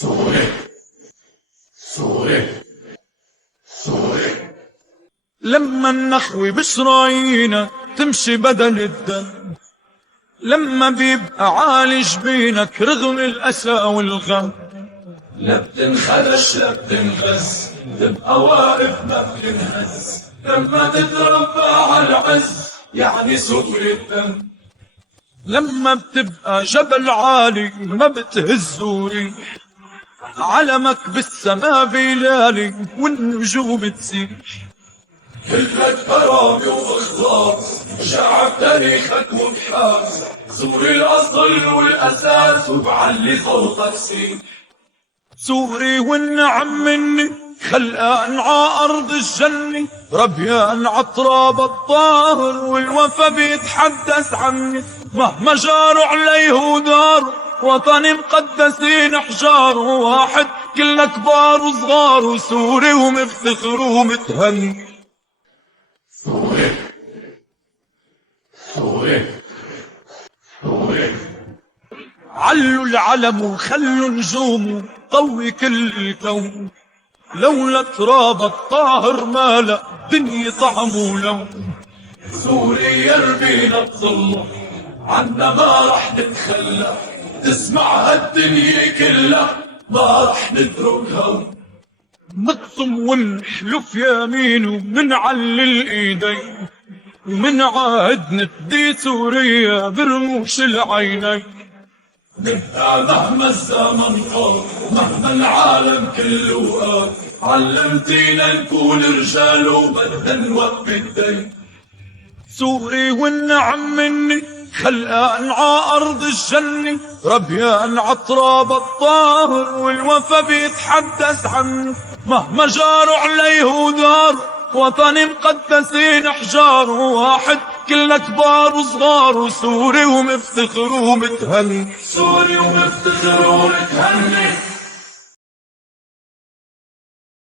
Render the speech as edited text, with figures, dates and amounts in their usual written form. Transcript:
سوري سوري سوري. لما النخوة بشرايينك تمشي بدل الدم، لما بيبقى عالي جبينك رغم الأسى والغم، لا بتنخدش لا بتنغز، تبقى واقف ما بتنهز. لما تتربى على العز يعني سوري الدم. لما بتبقى جبل عالي ما بتهزه ريح، علمك بالسما بيلالي والنجوم بتسيح. كلك كرامة واخلاص، شعب تاريخك مبحاث. سوري الأصل والأساس وبعلي صوتك سيح. سوري والنعم مني خلقان ع أرض الجنة، ربيان عطراب الطاهر والوفا بيتحدث عني. مهما جاروا عليه وداروا وطني مقدسين حجار، واحد كلنا كبار وصغار وسوري ومفتخر ومتهني. سوري سوري سوري. علوا العلم وخلوا نجومه طوي كل الكون، لولا تراب الطاهر مالا دنيا طعم ولون. سوري يربينا بظله عنا ما رح نتخلى، تسمع هالدنيا كلها ما رح نتركها. نقسم ونحلف يمين ومنعلل ايدين، ومنعاهد نفدي سوريا برموش العينين. نبقى مهما الزمن طال ومهما العالم كله قال، علمتينا نكون رجال وبدنا نوفي الدين. سوري والنعم مني خلقان ع أرض الجنة، ربيان عطراب الطاهر والوفا بيتحدث عني. مهما جاروا عليه وداروا وطني مقدسين حجار، واحد كلنا كبار وصغار وسوري ومفتخر ومتهني. سوري ومفتخر ومتهني.